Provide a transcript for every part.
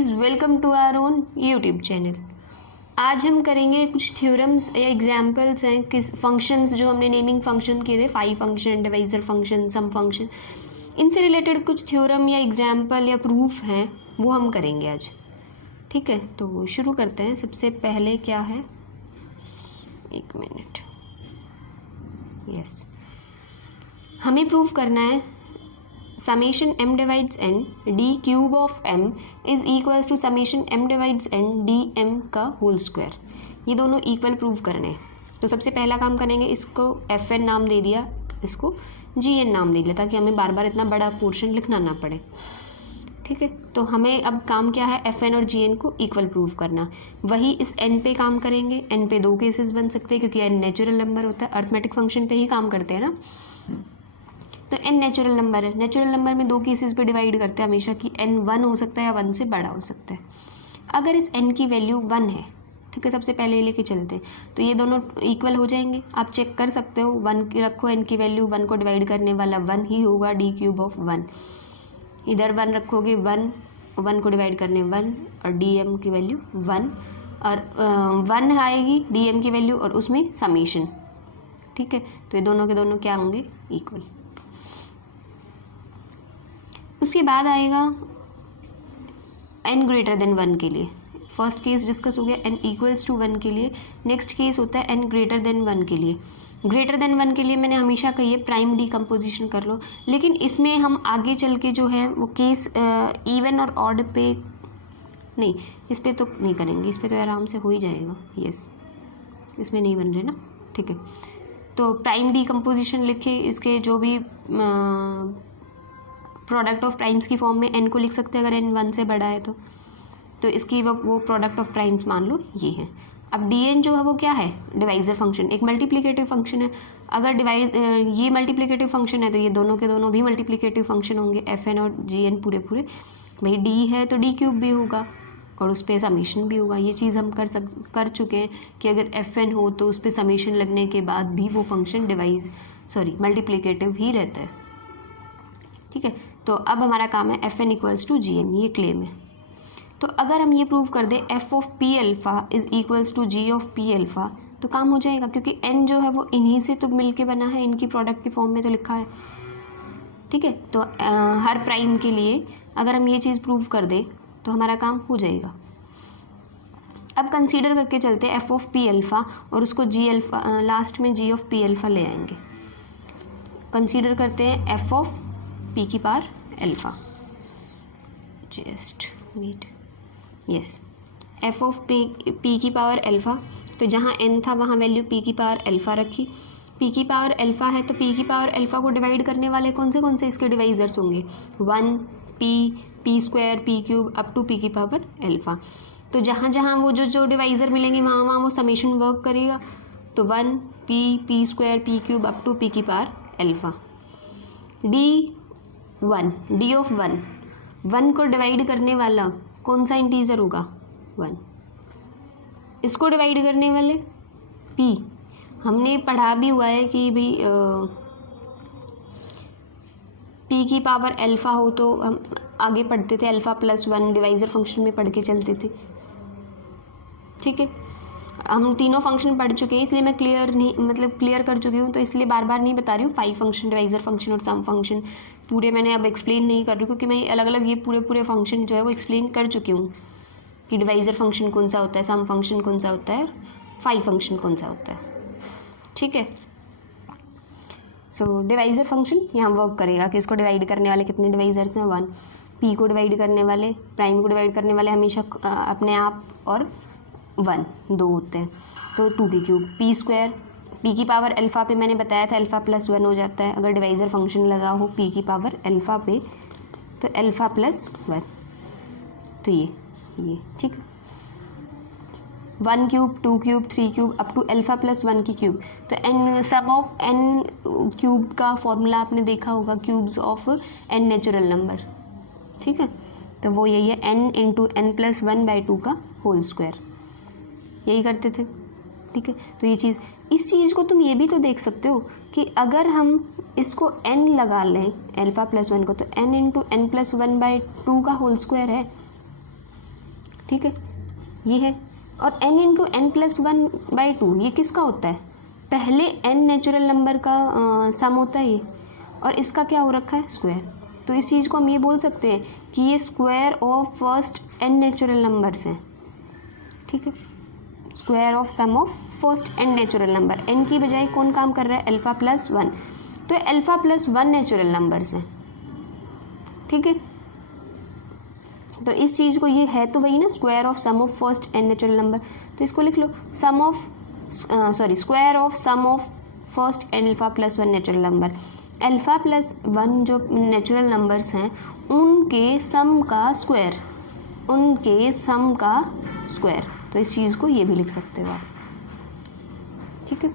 Guys, welcome to our own YouTube channel. आज हम करेंगे कुछ थ्योरम्स या एग्जांपल्स हैं किस फंक्शंस जो हमने नेमिंग फंक्शन किए थे, फाई फंक्शन, डिवाइजर फंक्शन, सम फंक्शन, इनसे रिलेटेड कुछ थ्योरम या एग्जांपल या प्रूफ हैं वो हम करेंगे आज। ठीक है, तो शुरू करते हैं। सबसे पहले क्या है, एक मिनट, यस, हमें प्रूफ करना है summation m divides n d cube of m is equals to summation m divides n d m का होल स्क्वायर। ये दोनों इक्वल प्रूव करने हैं। तो सबसे पहला काम करेंगे, इसको fn नाम दे दिया, इसको gn नाम दे दिया, ताकि हमें बार बार इतना बड़ा पोर्शन लिखना ना पड़े। ठीक है, तो हमें अब काम क्या है, fn और gn को इक्वल प्रूव करना। वही इस n पे काम करेंगे। n पे दो केसेस बन सकते हैं क्योंकि n नेचुरल नंबर होता है, अर्थमेटिक फंक्शन पे ही काम करते हैं ना। तो n नेचुरल नंबर है, नेचुरल नंबर में दो केसेस पे डिवाइड करते हैं हमेशा कि n 1 हो सकता है या 1 से बड़ा हो सकता है। अगर इस n की वैल्यू 1 है, ठीक है, सबसे पहले लेके चलते हैं, तो ये दोनों इक्वल हो जाएंगे। आप चेक कर सकते हो, 1 की रखो, n की वैल्यू 1 को डिवाइड करने वाला 1 ही होगा, d क्यूब ऑफ 1। इधर 1 रखोगे, 1 को डिवाइड करने 1, और dm की वैल्यू 1, और 1 आएगी dm की वैल्यू और उसमें समेशन। ठीक है, तो ये दोनों के दोनों क्या होंगे, इक्वल। उसके बाद आएगा n ग्रेटर देन 1 के लिए। फर्स्ट केस डिस्कस हो गया n इक्वल्स टू 1 के लिए। नेक्स्ट केस होता है n ग्रेटर देन 1 के लिए। ग्रेटर देन 1 के लिए मैंने हमेशा कही है प्राइम डीकम्पोजिशन कर लो, लेकिन इसमें हम आगे चल के जो है वो केस इवन और ऑड पे नहीं, इस पे तो नहीं करेंगे, इस पे तो आराम से हो ही जाएगा। यस, इसमें नहीं बन रहे ना। ठीक है, तो प्राइम डीकम्पोजिशन लिखे, इसके जो भी प्रोडक्ट ऑफ प्राइम्स की फॉर्म में n को लिख सकते हैं अगर n 1 से बड़ा है तो इसकी वो प्रोडक्ट ऑफ प्राइम्स मान लो ये है। अब dn जो है वो क्या है, डिवाइजर फंक्शन, एक मल्टीप्लिकेटिव फंक्शन है। अगर ये मल्टीप्लिकेटिव फंक्शन है तो ये दोनों के दोनों भी मल्टीप्लिकेटिव फंक्शन होंगे, fn और gn पूरे पूरे। भाई d है तो d क्यूब भी होगा और उस पर समेशन भी होगा। ये चीज़ हम कर चुके हैं कि अगर fn हो तो उस पर समेशन लगने के बाद भी वो फंक्शन मल्टीप्लिकेटिव ही रहता है। ठीक है, तो अब हमारा काम है fn इक्वल्स टू gn, ये क्लेम है। तो अगर हम ये प्रूव कर दें f of p alpha is equals to g of p alpha, तो काम हो जाएगा, क्योंकि n जो है वो इन्हीं से तो मिलके बना है, इनकी प्रोडक्ट की फॉर्म में तो लिखा है। ठीक है, तो हर प्राइम के लिए अगर हम ये चीज़ प्रूव कर दें तो हमारा काम हो जाएगा। अब कंसीडर करके चलते हैं f ऑफ p अल्फ़ा और उसको g अल्फ़ा, लास्ट में g ऑफ p अल्फ़ा ले आएंगे। कंसीडर करते हैं f ऑफ p की power alpha, just wait, yes, f of p की पावर अल्फ़ा। तो जहाँ n था वहाँ वैल्यू p की पावर अल्फ़ा रखी। p की पावर अल्फ़ा है तो p की पावर अल्फ़ा को डिवाइड करने वाले कौन से इसके डिवाइजर्स होंगे, 1, p square, p cube, up to p की पावर अल्फ़ा। तो जहाँ जहाँ वो जो डिवाइज़र मिलेंगे वहाँ वहाँ वो समेशन वर्क करेगा। तो 1 p square, p cube, up to p की पावर अल्फ़ा। d ऑफ 1 को डिवाइड करने वाला कौन सा इंटीजर होगा, 1। इसको डिवाइड करने वाले p, हमने पढ़ा भी हुआ है कि भाई p की पावर अल्फ़ा हो तो हम आगे पढ़ते थे अल्फ़ा प्लस 1, डिवाइजर फंक्शन में पढ़ के चलते थे। ठीक है, हम तीनों फंक्शन पढ़ चुके हैं, इसलिए मैं क्लियर कर चुकी हूँ, तो इसलिए बार बार नहीं बता रही हूँ। फाई फंक्शन, डिवाइजर फंक्शन और सम फंक्शन पूरे मैंने अब एक्सप्लेन नहीं कर रही हूँ, क्योंकि मैं अलग अलग ये पूरे फंक्शन जो है वो एक्सप्लेन कर चुकी हूँ कि डिवाइजर फंक्शन कौन सा होता है, सम फंक्शन कौन सा होता है, फाई फंक्शन कौन सा होता है। ठीक है, सो डिवाइजर फंक्शन यहाँ वर्क करेगा कि इसको डिवाइड करने वाले कितने डिवाइजर्स हैं, 1। p को डिवाइड करने वाले, प्राइम को डिवाइड करने वाले हमेशा अपने आप और 1 दो होते हैं, तो 2 की क्यूब, p स्क्वायर, p की पावर अल्फ़ा पे मैंने बताया था अल्फ़ा प्लस 1 हो जाता है अगर डिवाइजर फंक्शन लगा हो p की पावर अल्फ़ा पे, तो अल्फ़ा प्लस 1, तो ये ठीक, 1 cube, 2 cube, 3 cube, up to alpha plus 1 की क्यूब। तो n sum of n cube का फॉर्मूला आपने देखा होगा, cubes of n natural number. ठीक है, तो वो यही है, n इंटू n प्लस 1/2 का होल स्क्वायर, यही करते थे। ठीक है, तो ये चीज़, इस चीज़ को तुम ये भी तो देख सकते हो कि अगर हम इसको n लगा लें अल्फ़ा प्लस 1 को, तो n इंटू n प्लस 1/2 का होल स्क्वायर है। ठीक है, ये है। और n इंटू एन प्लस 1/2 ये किसका होता है? पहले n नेचुरल नंबर का सम होता है ये, और इसका क्या हो रखा है? स्क्वायर। तो इस चीज़ को हम ये बोल सकते हैं कि ये square of first n natural numbers हैं, ठीक है, square of sum of first n natural number. n की बजाय कौन काम कर रहा है? अल्फ़ा प्लस 1, तो अल्फ़ा प्लस 1 नेचुरल नंबर्स हैं, ठीक है। तो इस चीज़ को, ये है तो वही ना, square of sum of first n natural number, तो इसको लिख लो sum of square of sum of first alpha plus 1 natural number. Alpha plus 1 जो नेचुरल नंबर्स हैं उनके सम का स्क्वायर, उनके सम का स्क्वायर। तो इस चीज़ को ये भी लिख सकते हो आप, ठीक है।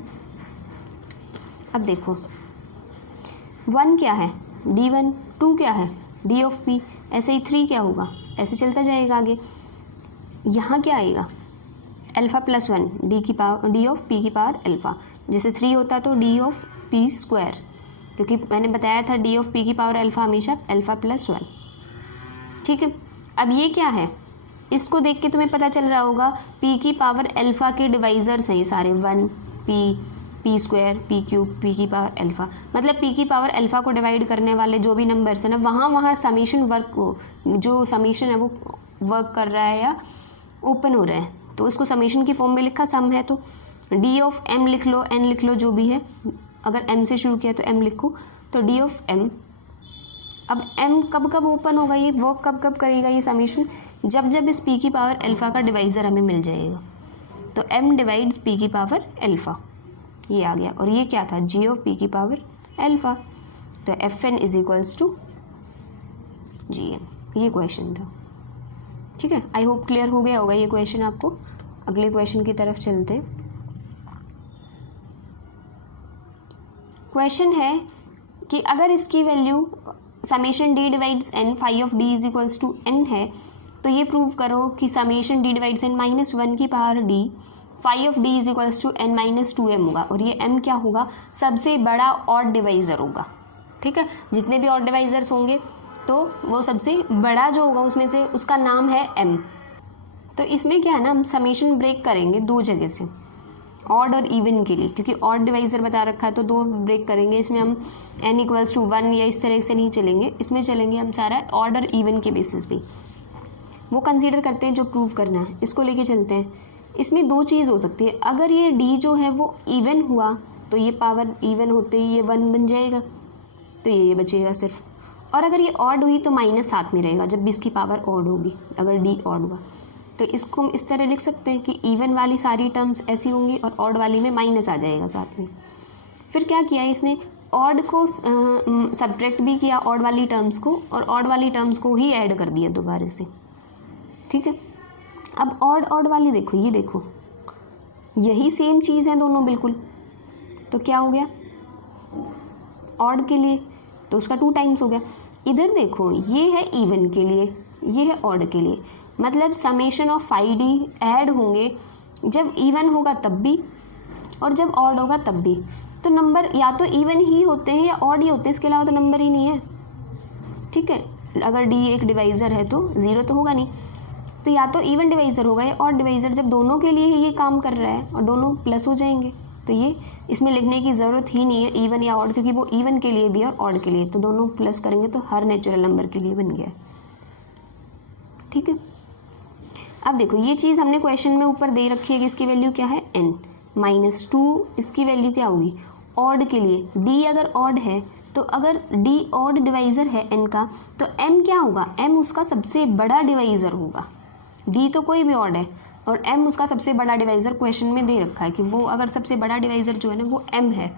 अब देखो 1 क्या है? d1, 2 क्या है? d ऑफ p, ऐसे ही 3 क्या होगा? ऐसे चलता जाएगा आगे। यहाँ क्या आएगा? Alpha plus 1 d of p की पावर अल्फ़ा, जैसे 3 होता तो d ऑफ p स्क्वायर, क्योंकि मैंने बताया था d ऑफ p की पावर अल्फ़ा हमेशा अल्फ़ा प्लस 1, ठीक है। अब ये क्या है? इसको देख के तुम्हें पता चल रहा होगा p की पावर अल्फ़ा के डिवाइजर्स हैं ये सारे, 1 p square, p cube, p की पावर अल्फ़ा, मतलब p की पावर अल्फ़ा को डिवाइड करने वाले जो भी नंबर्स हैं ना, वहाँ समीशन वर्क को, जो समीशन है वो वर्क कर रहा है या ओपन हो रहा है, तो इसको समीशन की फॉर्म में लिखा, सम है तो d ऑफ m लिख लो, n लिख लो, जो भी है, अगर m से शुरू किया तो m लिखो, तो d ऑफ m। अब m कब कब ओपन होगा, ये वर्क कब कब करेगा ये समीशन? जब इस p की पावर अल्फ़ा का डिवाइज़र हमें मिल जाएगा, तो m डिवाइड्स p की पावर अल्फ़ा, ये आ गया। और ये क्या था? g ऑफ p की पावर अल्फ़ा, तो fn is equals to gn, ये क्वेश्चन था, ठीक है। आई होप क्लियर हो गया होगा ये क्वेश्चन आपको। अगले क्वेश्चन की तरफ चलते। क्वेश्चन है कि अगर इसकी value summation d divides n, phi of d is equals to n है, तो ये प्रूव करो कि समेशन d डिवाइड्स n -1 की power d, phi of d is equals to n - 2m होगा। और ये m क्या होगा? सबसे बड़ा ऑड डिवाइज़र होगा, ठीक है। जितने भी ऑड डिवाइज़र्स होंगे तो वो सबसे बड़ा जो होगा उसमें से, उसका नाम है m। तो इसमें क्या है ना, हम समेशन ब्रेक करेंगे दो जगह से, ऑड और इवन के लिए, क्योंकि ऑड डिवाइज़र बता रखा है तो दो ब्रेक करेंगे। इसमें हम n इक्वल्स टू 1 या इस तरह से नहीं चलेंगे, इसमें चलेंगे हम सारा ऑड और इवन के बेसिस पे। वो कंसीडर करते हैं जो प्रूव करना है, इसको लेके चलते हैं। इसमें दो चीज़ हो सकती है, अगर ये d जो है वो इवन हुआ तो ये पावर इवन होते ही ये 1 बन जाएगा, तो ये बचेगा सिर्फ। और अगर ये ऑड हुई तो माइनस साथ में रहेगा जब भी इसकी पावर ऑड होगी, अगर d ऑड हुआ। तो इसको हम इस तरह लिख सकते हैं कि इवन वाली सारी टर्म्स ऐसी होंगी और ऑड वाली में माइनस आ जाएगा साथ में। फिर क्या किया इसने, ऑड को सब्ट्रैक्ट भी किया ऑड वाली टर्म्स को, और ऑड वाली टर्म्स को ही ऐड कर दिया दोबारा से, ठीक है। अब ऑड वाली देखो, ये देखो यही सेम चीज़ है दोनों बिल्कुल, तो क्या हो गया ऑड के लिए तो उसका 2 टाइम्स हो गया। इधर देखो ये है इवन के लिए, ये है ऑड के लिए, मतलब summation of phi D add होंगे जब इवन होगा तब भी और जब ऑड होगा तब भी। तो नंबर या तो इवन ही होते हैं या ऑड ही होते हैं, इसके अलावा तो नंबर ही नहीं है, ठीक है। अगर डी एक डिवाइज़र है तो 0 तो होगा नहीं, तो या तो इवन डिवाइज़र होगा या ऑड डिवाइज़र। जब दोनों के लिए ये काम कर रहा है और दोनों प्लस हो जाएंगे, तो ये इसमें लिखने की ज़रूरत ही नहीं है इवन या ऑड, क्योंकि वो इवन के लिए भी और ऑड के लिए, तो दोनों प्लस करेंगे तो हर नेचुरल नंबर के लिए बन गया, ठीक है। अब देखो ये चीज़ हमने क्वेश्चन में ऊपर दे रखी है कि इसकी वैल्यू क्या है n -2, इसकी वैल्यू क्या होगी ऑड के लिए। d अगर ऑड है तो अगर d ऑड डिवाइज़र है n का, तो m क्या होगा, m उसका सबसे बड़ा डिवाइज़र होगा। d तो कोई भी ऑड है और m उसका सबसे बड़ा डिवाइज़र क्वेश्चन में दे रखा है कि वो अगर सबसे बड़ा डिवाइज़र जो है ना वो m है,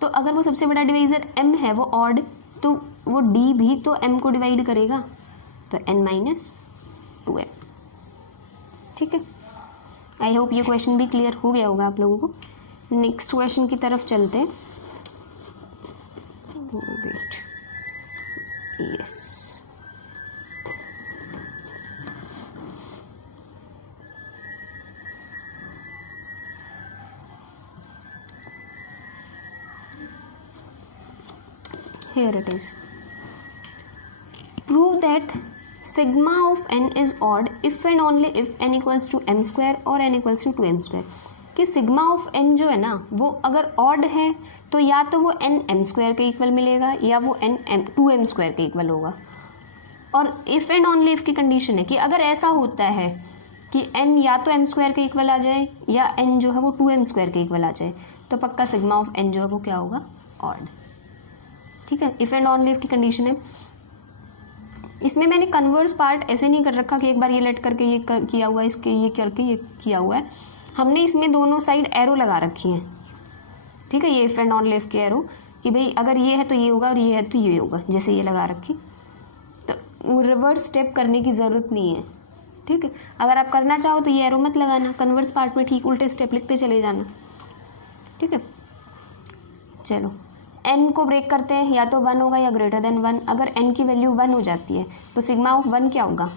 तो अगर वो सबसे बड़ा डिवाइज़र m है वो ऑड, तो वो d भी तो m को डिवाइड करेगा, तो n - 2m, ठीक है। आई होप ये क्वेश्चन भी क्लियर हो गया होगा आप लोगों को। नेक्स्ट क्वेश्चन की तरफ चलते हैं। Wait, yes, here it is. Prove that sigma of n is odd if and only if n equals to M square और n equals to M square, कि सिग्मा ऑफ एन जो है ना वो अगर ऑड है तो या तो वो एन एम स्क्वायर के इक्वल मिलेगा या वो एन एम 2m स्क्वायर के इक्वल होगा। और इफ एंड ओनली इफ की कंडीशन है कि अगर ऐसा होता है कि n या तो m स्क्वायर के इक्वल आ जाए या n जो है वो 2m स्क्वायर के इक्वल आ जाए, तो पक्का सिग्मा ऑफ n जो है वो क्या होगा, ऑड। ठीक है, इफ एंड ओनली इफ की कंडीशन है। इसमें मैंने कन्वर्स पार्ट ऐसे नहीं कर रखा कि एक बार ये लेट करके ये किया हुआ है, इसके ये करके ये किया हुआ है। हमने इसमें दोनों साइड एरो लगा रखी हैं। ठीक है, ये इफ एंड ओनली इफ के एरो कि भाई अगर ये है तो ये होगा और ये है तो ये होगा, जैसे ये लगा रखी। तो रिवर्स स्टेप करने की ज़रूरत नहीं है। ठीक है, अगर आप करना चाहो तो ये एरो मत लगाना, कन्वर्स पार्ट में ठीक उल्टे स्टेप लिखते चले जाना। ठीक है, चलो n को ब्रेक करते हैं, या तो 1 होगा या ग्रेटर देन 1। अगर n की वैल्यू 1 हो जाती है तो सिग्मा ऑफ 1 क्या होगा,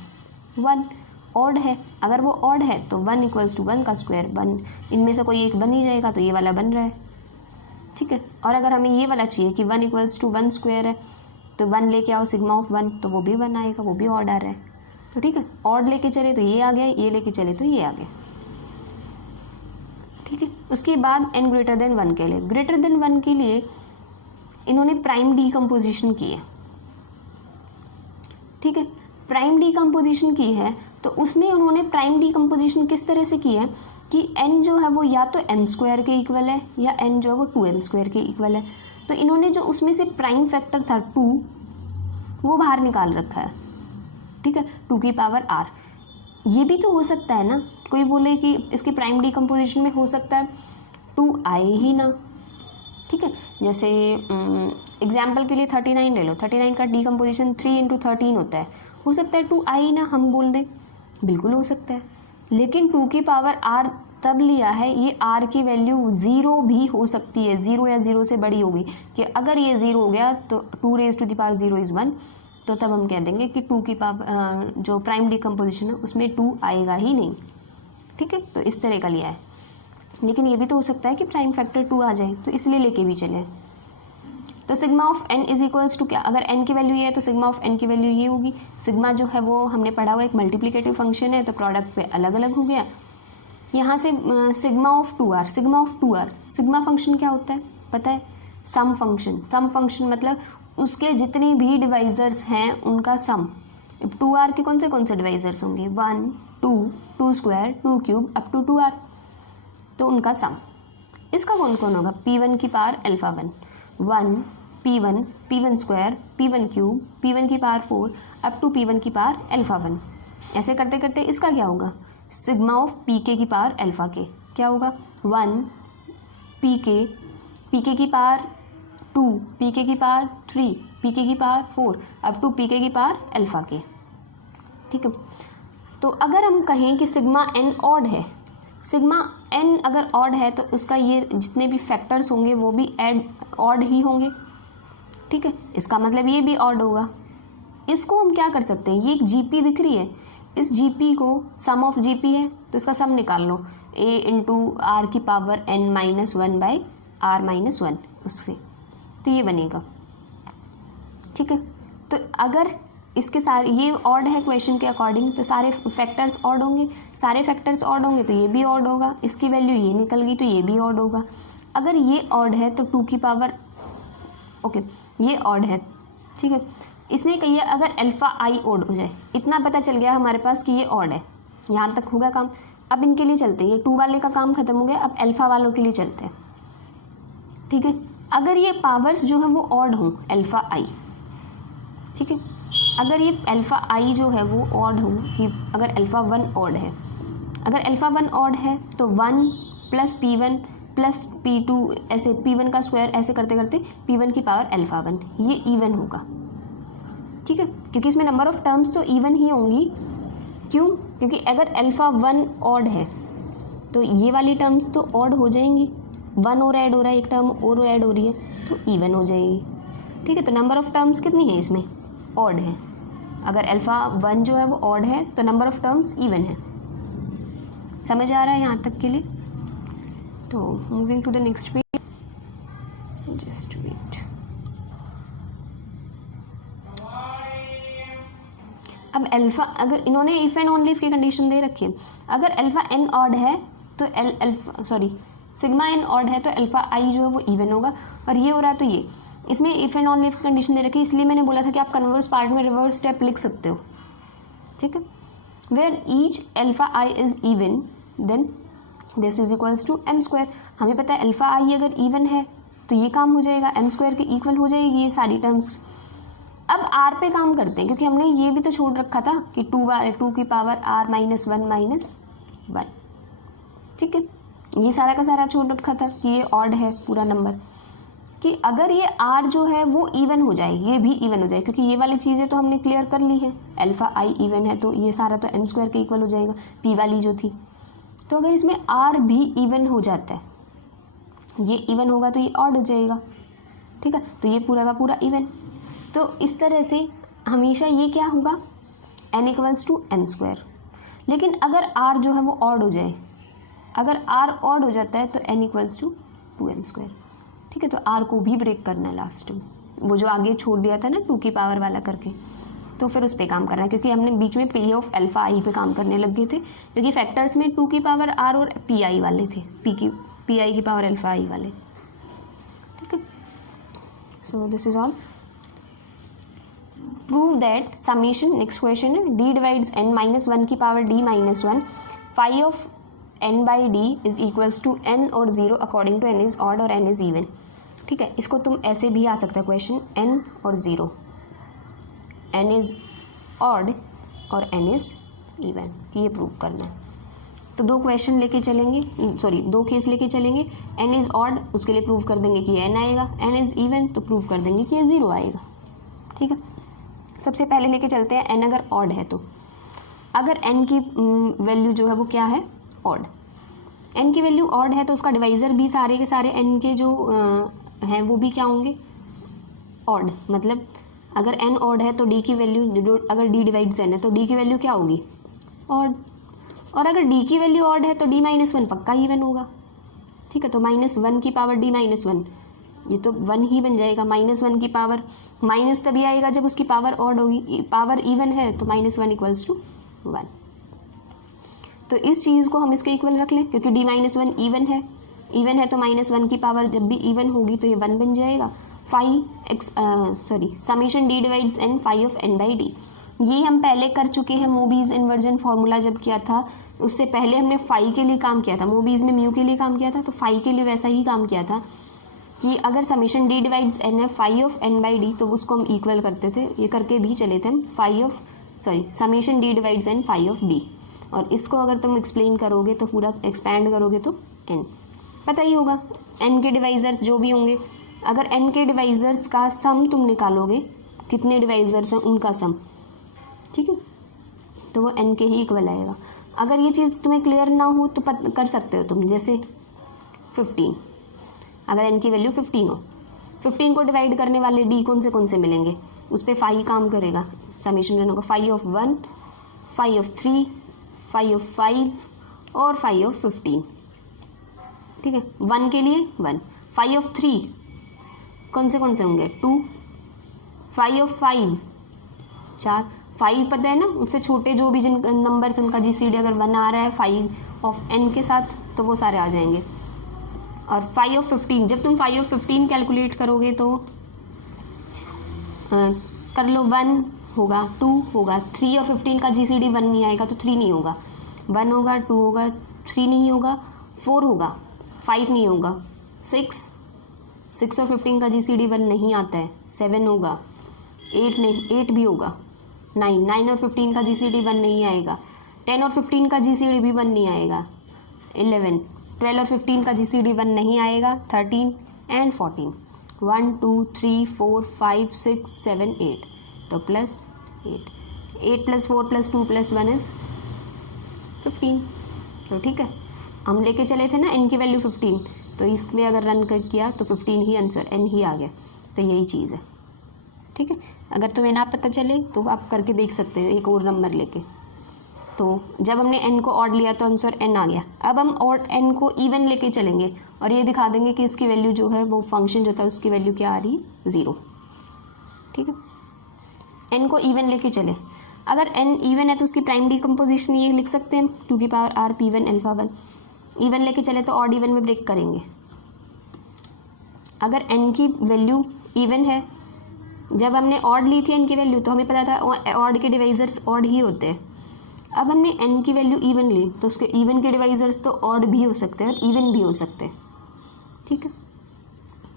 1। ऑड है, अगर वो ऑड है तो 1 इक्वल्स टू 1 का स्क्वायर, 1 इनमें से कोई एक बन ही जाएगा, तो ये वाला बन रहा है। ठीक है, और अगर हमें ये वाला चाहिए कि 1 इक्वल्स टू 1 स्क्वायर है, तो 1 लेके आओ सिग्मा ऑफ 1, तो वो भी 1 आएगा, वो भी ऑड आ रहा है। तो ठीक है, ऑड लेके चले तो ये आ गया, ये लेके चले तो ये आ गया। ठीक है, उसके बाद n ग्रेटर देन 1 के लिए, ग्रेटर देन 1 के लिए इन्होंने प्राइम डीकम्पोजिशन की है। ठीक है, प्राइम डीकम्पोजिशन की है तो उसमें उन्होंने प्राइम डीकम्पोजिशन किस तरह से की है कि n जो है वो या तो m स्क्वायर के इक्वल है या n जो है वो 2m स्क्वायर के इक्वल है। तो इन्होंने जो उसमें से प्राइम फैक्टर था 2 वो बाहर निकाल रखा है। ठीक है, 2 की पावर r। ये भी तो हो सकता है ना, कोई बोले कि इसकी प्राइम डीकम्पोजिशन में हो सकता है 2 आए ही ना। ठीक है, जैसे एग्जाम्पल के लिए 39 ले लो, 39 का डीकम्पोजिशन 3 इंटू 13 होता है, हो सकता है 2 आए ही ना, हम बोल दें, बिल्कुल हो सकता है। लेकिन 2 की पावर r तब लिया है, ये r की वैल्यू 0 भी हो सकती है, 0 या 0 से बड़ी होगी, कि अगर ये 0 हो गया तो 2 raise to the power 0 is 1, तो तब हम कह देंगे कि 2 की पावर जो प्राइम डीकम्पोजिशन है उसमें 2 आएगा ही नहीं। ठीक है, तो इस तरह का लिया है। लेकिन ये भी तो हो सकता है कि प्राइम फैक्टर 2 आ जाए, तो इसलिए लेके भी चले। तो sigma of n is equals to क्या, अगर n की वैल्यू ये है तो सिग्मा ऑफ n की वैल्यू ये होगी। सिग्मा जो है वो हमने पढ़ा हुआ एक मल्टीप्लिकेटिव फंक्शन है, तो प्रोडक्ट पे अलग अलग हो गया। यहाँ से sigma of 2r, sigma of 2r, sigma function क्या होता है पता है, सम फंक्शन। सम फंक्शन मतलब उसके जितने भी डिवाइजर्स हैं उनका सम। 2r के कौन से डिवाइजर्स होंगे, 1 2 2 square 2 cube up to 2r, तो उनका सम। इसका कौन कौन होगा, p1 की power alpha 1 p1 p1 square p1 cube p1 की पावर 4 अप टू p1 की पावर अल्फा 1। ऐसे करते करते इसका क्या होगा, सिग्मा ऑफ pk की पावर अल्फा के क्या होगा, 1 pk की पावर 2 pk की पावर 3 pk की पावर 4 अप टू pk की पावर अल्फा के। ठीक है, तो अगर हम कहें कि सिग्मा n ऑड है, सिग्मा n अगर ऑड है तो उसका ये जितने भी फैक्टर्स होंगे वो भी ऑड ही होंगे। ठीक है, इसका मतलब ये भी ऑड होगा। इसको हम क्या कर सकते हैं, ये एक जीपी दिख रही है, इस जीपी को सम ऑफ जीपी है तो इसका सम निकाल लो, a इंटू आर की power n minus 1 by R minus 1 उससे, तो ये बनेगा। ठीक है, तो अगर इसके सारे ये ऑड है क्वेश्चन के अकॉर्डिंग, तो सारे फैक्टर्स ऑड होंगे, सारे फैक्टर्स ऑड होंगे तो ये भी ऑड होगा, इसकी वैल्यू ये निकल गई तो ये भी ऑड होगा। अगर ये ऑड है तो 2 की पावर ओके ये ऑड है। ठीक है, इसने कही है अगर अल्फ़ा आई ऑड हो जाए, इतना पता चल गया हमारे पास कि ये ऑड है, यहाँ तक होगा काम। अब इनके लिए चलते हैं, ये 2 वाले का काम खत्म हो गया, अब अल्फ़ा वालों के लिए चलते हैं। ठीक है, अगर ये पावर्स जो है वो ऑड हों, अल्फ़ा आई, ठीक है, अगर ये अल्फ़ा आई जो है वो ऑड हो, कि अगर अल्फ़ा 1 ऑड है, अगर अल्फ़ा 1 ऑड है तो 1 प्लस p1 प्लस p2 ऐसे p1 का स्क्वायर ऐसे करते करते p1 की पावर अल्फ़ा 1, ये इवन होगा। ठीक है, क्योंकि इसमें नंबर ऑफ टर्म्स तो इवन ही होंगी। क्यों, क्योंकि अगर अल्फ़ा 1 ऑड है तो ये वाली टर्म्स तो ऑड हो जाएंगी, 1 और ऐड हो रहा है, एक टर्म और ऐड हो रही है तो इवन हो जाएगी। ठीक है, तो नंबर ऑफ टर्म्स कितनी है इसमें, ऑड है। अगर अल्फ़ा 1 जो है वो ऑड है तो नंबर ऑफ टर्म्स इवन है। समझ आ रहा है यहाँ तक के लिए? तो moving to the next page, just wait. अब अब अल्फ़ा, अगर इन्होंने इफ़ एंड ओनली इफ की कंडीशन दे रखी है, अगर अल्फ़ा एन ऑड है तो सिग्मा एन ऑड है तो अल्फ़ा आई जो है वो इवन होगा, और ये हो रहा है तो ये, इसमें if and only if condition दे रखी है, इसलिए मैंने बोला था कि आप कन्वर्स पार्ट में रिवर्स स्टेप लिख सकते हो, ठीक है। Where each alpha i is even then this is equals to M square. हमें पता है अल्फ़ा आई अगर इवन है तो ये काम हो जाएगा, एम स्क्वायर के इक्वल हो जाएगी ये सारी टर्म्स। अब आर पे काम करते हैं, क्योंकि हमने ये भी तो छोड़ रखा था कि 2 की पावर आर माइनस वन, ठीक है। ये सारा का सारा छोड़ रखा था कि ये ऑड है पूरा नंबर, कि अगर ये आर जो है वो इवन हो जाए, ये भी इवन हो जाए, क्योंकि ये वाली चीज़ें तो हमने क्लियर कर ली है, अल्फ़ा आई इवन है तो ये सारा तो एम स्क्वायर के इक्वल हो जाएगा, पी वाली जो थी। तो अगर इसमें आर भी इवन हो जाता है, ये इवन होगा तो ये ऑड हो जाएगा, ठीक है। तो ये पूरा का पूरा इवन। तो इस तरह से हमेशा ये क्या होगा, N equals to M square. लेकिन अगर आर जो है वो ऑड हो जाए, अगर आर ऑड हो जाता है तो N equals to 2m square, ठीक है। तो आर को भी ब्रेक करना है लास्ट में, वो जो आगे छोड़ दिया था ना 2 की पावर वाला करके, तो फिर उस पर काम करना है, क्योंकि हमने बीच में पी ऑफ अल्फ़ा आई पे काम करने लग गए थे, क्योंकि फैक्टर्स में 2 की पावर आर और पी आई वाले थे, पी आई की पावर अल्फ़ा आई वाले, ठीक है। So this is all. Prove that summation, next question है, डी डिवाइड्स एन माइनस 1 की power D minus 1, phi of n by D is equals to n और 0 according to n is odd और n is even, ठीक है। इसको तुम ऐसे भी आ सकता है क्वेश्चन, n और 0, n इज ऑड और n इज इवन, ये प्रूव करना है। तो 2 क्वेश्चन लेके चलेंगे, 2 केस लेके चलेंगे। n इज ऑड, उसके लिए प्रूव कर देंगे कि ये n आएगा, n इज इवन तो प्रूव कर देंगे कि ये 0 आएगा, ठीक है। सबसे पहले लेके चलते हैं n अगर ऑड है तो, अगर n की वैल्यू जो है वो क्या है, ऑड, n की वैल्यू ऑड है तो उसका डिवाइज़र भी सारे के सारे n के जो हैं वो भी क्या होंगे, ऑड। मतलब अगर n ऑड है तो d की वैल्यू, अगर d डिवाइड्स n है तो d की वैल्यू क्या होगी, ऑड। और अगर d की वैल्यू ऑड है तो d माइनस 1 पक्का इवन होगा, ठीक है। तो -1 की पावर d माइनस 1, ये तो 1 ही बन जाएगा। -1 की पावर, माइनस तभी आएगा जब उसकी पावर ऑड होगी, पावर इवन है तो -1 इक्वल्स टू 1। तो इस चीज़ को हम इसके इक्वल रख लें, क्योंकि d माइनस 1 इवन है तो -1 की पावर जब भी इवन होगी तो ये 1 बन जाएगा। Summation d divides n phi of n by D, ये हम पहले कर चुके हैं मोबीज़ इन्वर्जन फार्मूला जब किया था, उससे पहले हमने फाई के लिए काम किया था, मोबीज़ में म्यू के लिए काम किया था, तो फाई के लिए वैसा ही काम किया था कि अगर समेशन d डिवाइड्स n है phi of n by D तो उसको हम इक्वल करते थे, ये करके भी चले थे हम, summation d divides n phi of d। और इसको अगर तुम एक्सप्लेन करोगे तो पूरा एक्सपैंड करोगे तो n पता ही होगा, n के डिवाइज़र्स जो भी होंगे, अगर n के डिवाइज़र्स का सम तुम निकालोगे, कितने डिवाइज़र्स हैं उनका सम, ठीक है, तो वो n के ही इक्वल आएगा। अगर ये चीज़ तुम्हें क्लियर ना हो तो कर सकते हो तुम, जैसे 15, अगर n की वैल्यू 15 हो, 15 को डिवाइड करने वाले d कौन से मिलेंगे, उस पर फाई काम करेगा, समेशन रन होगा phi of 1, phi of 3, phi of 5 और फाई ऑफ 15, ठीक है। 1 के लिए 1, फाई ऑफ 3 कौन से होंगे 2, फाई ऑफ 5 4, 5 पता है ना, उससे छोटे जो भी जिन नंबर्स उनका जीसीडी अगर 1 आ रहा है फाई ऑफ n के साथ तो वो सारे आ जाएंगे। और फाई ऑफ 15, जब तुम फाई ऑफ 15 कैलकुलेट करोगे तो कर लो, 1 होगा, 2 होगा, 3 और 15 का जीसीडी 1 नहीं आएगा तो 3 नहीं होगा, 1 होगा, 2 होगा, 3 नहीं होगा, 4 होगा, 5 नहीं होगा, 6 और 15 का जीसीडी 1 नहीं आता है, 7 होगा, 8 भी होगा, 9 और 15 का जीसीडी 1 नहीं आएगा, 10 और 15 का जीसीडी भी 1 नहीं आएगा, 11, 12 और 15 का जीसीडी 1 नहीं आएगा, 13 एंड 14, 1 2 3 4 5 6 7 8, तो plus 8 plus 4 plus 2 plus 1 is 15। तो ठीक है, हम लेके चले थे ना n की वैल्यू 15, तो इसमें अगर रन कर किया तो 15 ही आंसर n ही आ गया, तो यही चीज़ है, ठीक है। अगर तुम्हें ना पता चले तो आप करके देख सकते हो एक और नंबर लेके। तो जब हमने n को ऑड लिया तो आंसर n आ गया, अब हम ऑड n को इवन लेके चलेंगे और ये दिखा देंगे कि इसकी वैल्यू जो है वो फंक्शन जो था उसकी वैल्यू क्या आ रही है, 0, ठीक है। n को इवन लेके चले अगर n इवन है तो उसकी प्राइम डिकम्पोजिशन ये लिख सकते हैं हम, 2 की power r p1 alpha 1। Even लेके चले तो ऑड इवन में ब्रेक करेंगे। अगर n की वैल्यू इवन है, जब हमने ऑड ली थी n की वैल्यू तो हमें पता था ऑड के डिवाइजर्स ऑड ही होते हैं। अब हमने n की वैल्यू इवन ली तो उसके इवन के डिवाइजर्स तो ऑड भी हो सकते हैं और इवन भी हो सकते हैं। ठीक है,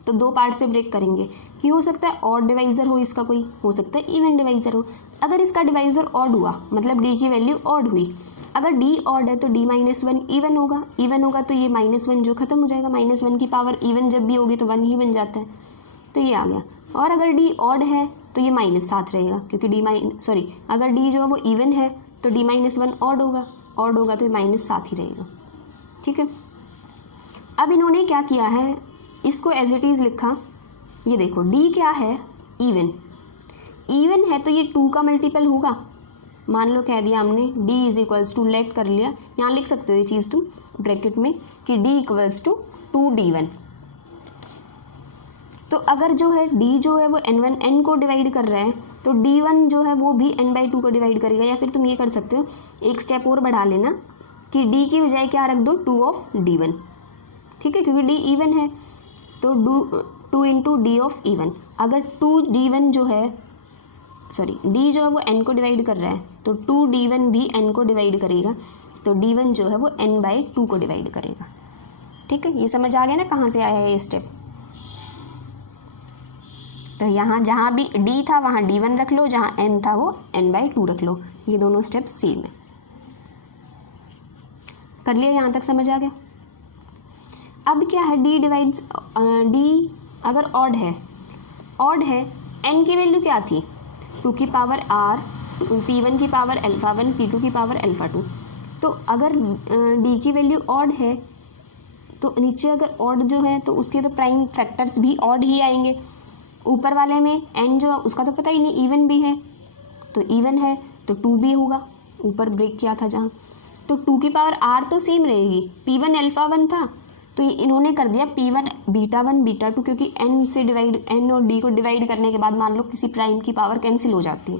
तो दो पार्ट से ब्रेक करेंगे कि हो सकता है ऑड डिवाइज़र हो इसका, कोई हो सकता है इवन डिवाइज़र हो। अगर इसका डिवाइज़र ऑड हुआ मतलब d की वैल्यू ऑड हुई, अगर d ऑड है तो d -1 इवन होगा। इवन होगा तो ये -1 जो खत्म हो जाएगा, -1 की पावर इवन जब भी होगी तो 1 ही बन जाता है, तो ये आ गया। और अगर d ऑड है तो ये -7 रहेगा, क्योंकि अगर d जो है वो इवन है तो d -1 ऑड होगा तो ये -7 ही रहेगा। ठीक है, अब इन्होंने क्या किया है, इसको एज इट इज़ लिखा। ये देखो d क्या है, इवन है तो ये 2 का मल्टीपल होगा। मान लो कह दिया हमने d = लेट कर लिया, यहाँ लिख सकते हो ये चीज़ तुम ब्रैकेट में कि d = 2d1। तो अगर जो है d जो है वो n को डिवाइड कर रहा है तो d1 जो है वो भी n/2 को डिवाइड करेगा। या फिर तुम ये कर सकते हो, एक स्टेप और बढ़ा लेना कि d की बजाय क्या रख दो, 2 ऑफ d1। ठीक है, क्योंकि d इवन है तो 2 इंटू डी ऑफ इवन। अगर 2d1 जो है d जो है वो n को डिवाइड कर रहा है तो 2d1 भी n को डिवाइड करेगा, तो d1 जो है वो n/2 को डिवाइड करेगा। ठीक है, ये समझ आ गया ना कहाँ से आया है ये स्टेप। तो यहाँ जहाँ भी d था वहाँ d1 रख लो, जहाँ n था वो n/2 रख लो। ये दोनों स्टेप सेम है। कर लिया, यहाँ तक समझ आ गया। अब क्या है, d डिवाइड्स d अगर ऑड है n की वैल्यू क्या थी, 2 की पावर r, p1 की पावर अल्फा 1, p2 की पावर अल्फा 2। तो अगर d की वैल्यू ऑड है तो नीचे अगर ऑड जो है तो उसके तो प्राइम फैक्टर्स भी ऑड ही आएंगे। ऊपर वाले में n जो है उसका तो पता ही नहीं, इवन भी है तो इवन है तो 2 भी होगा, ऊपर ब्रेक किया था जहाँ। तो 2 की पावर r तो सेम रहेगी, p1 अल्फा 1 था तो इन्होंने कर दिया p1 बीटा 1 बीटा 2, क्योंकि n और d को डिवाइड करने के बाद मान लो किसी प्राइम की पावर कैंसिल हो जाती है,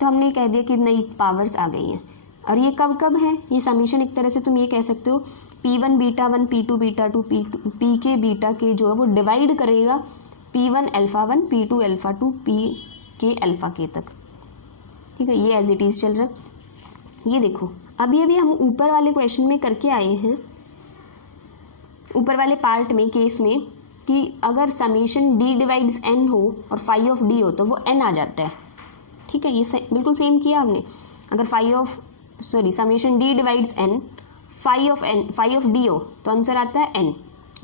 तो हमने कह दिया कि नई पावर्स आ गई हैं। और ये कब है, ये समीशन एक तरह से तुम ये कह सकते हो p1 beta 1 p2 beta 2 p के बीटा के जो है वो डिवाइड करेगा p1 alpha 1 p2 alpha 2 p के अल्फा के तक। ठीक है, ये एज इट इज़ चल रहा है। ये देखो अभी हम ऊपर वाले क्वेश्चन में करके आए हैं, ऊपर वाले पार्ट में केस में, कि अगर समीशन d डिवाइड्स n हो और फाई ऑफ d हो तो वो n आ जाता है। ठीक है, ये बिल्कुल सेम किया हमने। अगर summation d divides n, phi of d हो तो आंसर आता है n,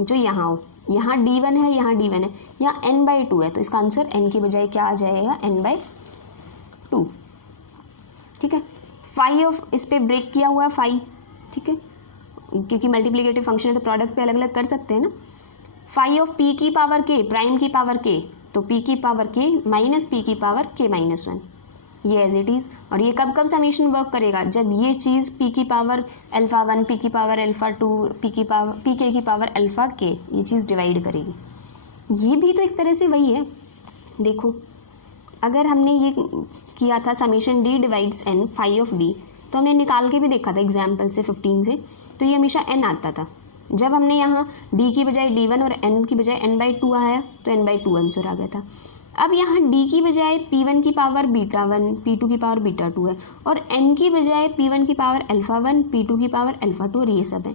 जो यहाँ हो। यहाँ d1 है, यहाँ d1 है, यहाँ n/2 है, तो इसका आंसर n की बजाय क्या आ जाएगा, n/2। ठीक है, फाई ऑफ, इस पे ब्रेक किया हुआ है फाई। ठीक है, क्योंकि मल्टीप्लिकेटिव फंक्शन है तो प्रोडक्ट पे अलग अलग कर सकते हैं ना। फाई ऑफ p की पावर k, प्राइम की पावर k, तो p की पावर k माइनस p की पावर k -1, ये एज इट इज़। और ये कब समीशन वर्क करेगा, जब ये चीज़ p की पावर अल्फा 1, p की पावर अल्फा 2, pk की पावर अल्फा k, ये चीज़ डिवाइड करेगी। ये भी तो एक तरह से वही है। देखो अगर हमने ये किया था summation d divides n phi of d, तो हमने निकाल के भी देखा था एग्जाम्पल से 15 से, तो ये हमेशा n आता था। जब हमने यहाँ d की बजाय d1 और n की बजाय n/2 आया तो n/2 आंसर आ गया था। अब यहाँ d की बजाय p1 की पावर बीटा 1, p2 की पावर बीटा 2 है, और n की बजाय p1 की पावर अल्फा 1, p2 की पावर अल्फा 2, और ये सब है।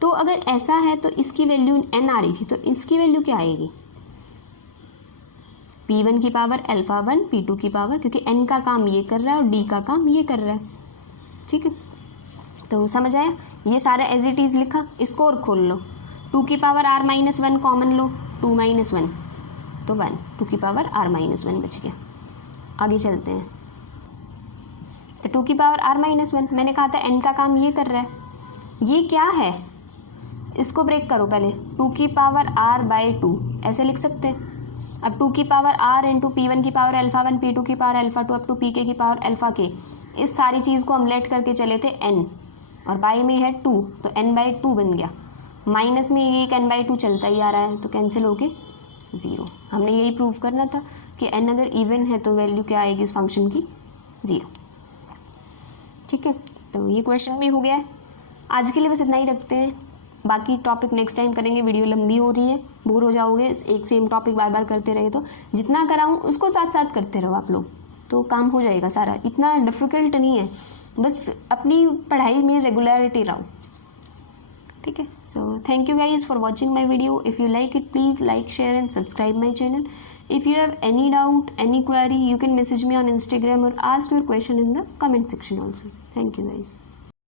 तो अगर ऐसा है तो इसकी वैल्यू n आ रही थी, तो इसकी वैल्यू क्या आएगी, p1 की पावर अल्फा 1, p2 की पावर, क्योंकि n का काम ये कर रहा है और d का काम ये कर रहा है। ठीक है, तो समझ आया। ये सारा एज इट इज़ लिखा, इसको और खोल लो। 2 की पावर r -1 कॉमन लो, 2 - 1 तो 1, 2 की पावर r -1 बच गया। आगे चलते हैं। तो 2 की पावर r -1, मैंने कहा था n का काम ये कर रहा है, ये क्या है, इसको ब्रेक करो पहले। 2 की पावर r/2 ऐसे लिख सकते हैं। अब 2 की पावर r इंटू p1 की पावर अल्फा 1, p2 की power alpha 2 up to pk की पावर अल्फा k, इस सारी चीज़ को हम लेट करके चले थे n, और बाई में है 2 तो n/2 बन गया। माइनस में ये एक n/2 चलता ही आ रहा है तो कैंसिल होके 0। हमने यही प्रूव करना था कि n अगर इवन है तो वैल्यू क्या आएगी उस फंक्शन की, 0। ठीक है, तो ये क्वेश्चन भी हो गया है। आज के लिए बस इतना ही रखते हैं, बाकी टॉपिक नेक्स्ट टाइम करेंगे। वीडियो लंबी हो रही है, बोर हो जाओगे एक सेम टॉपिक बार बार करते रहे तो। जितना कराऊँ उसको साथ साथ करते रहो आप लोग, तो काम हो जाएगा सारा। इतना डिफ़िकल्ट नहीं है, बस अपनी पढ़ाई में रेगुलरिटी लाओ, ठीक है। So thank you guys for watching my video. If you like it please like, share and subscribe my channel. If you have any doubt, any query, you can message me on Instagram or ask your question in the comment section also. Thank you guys.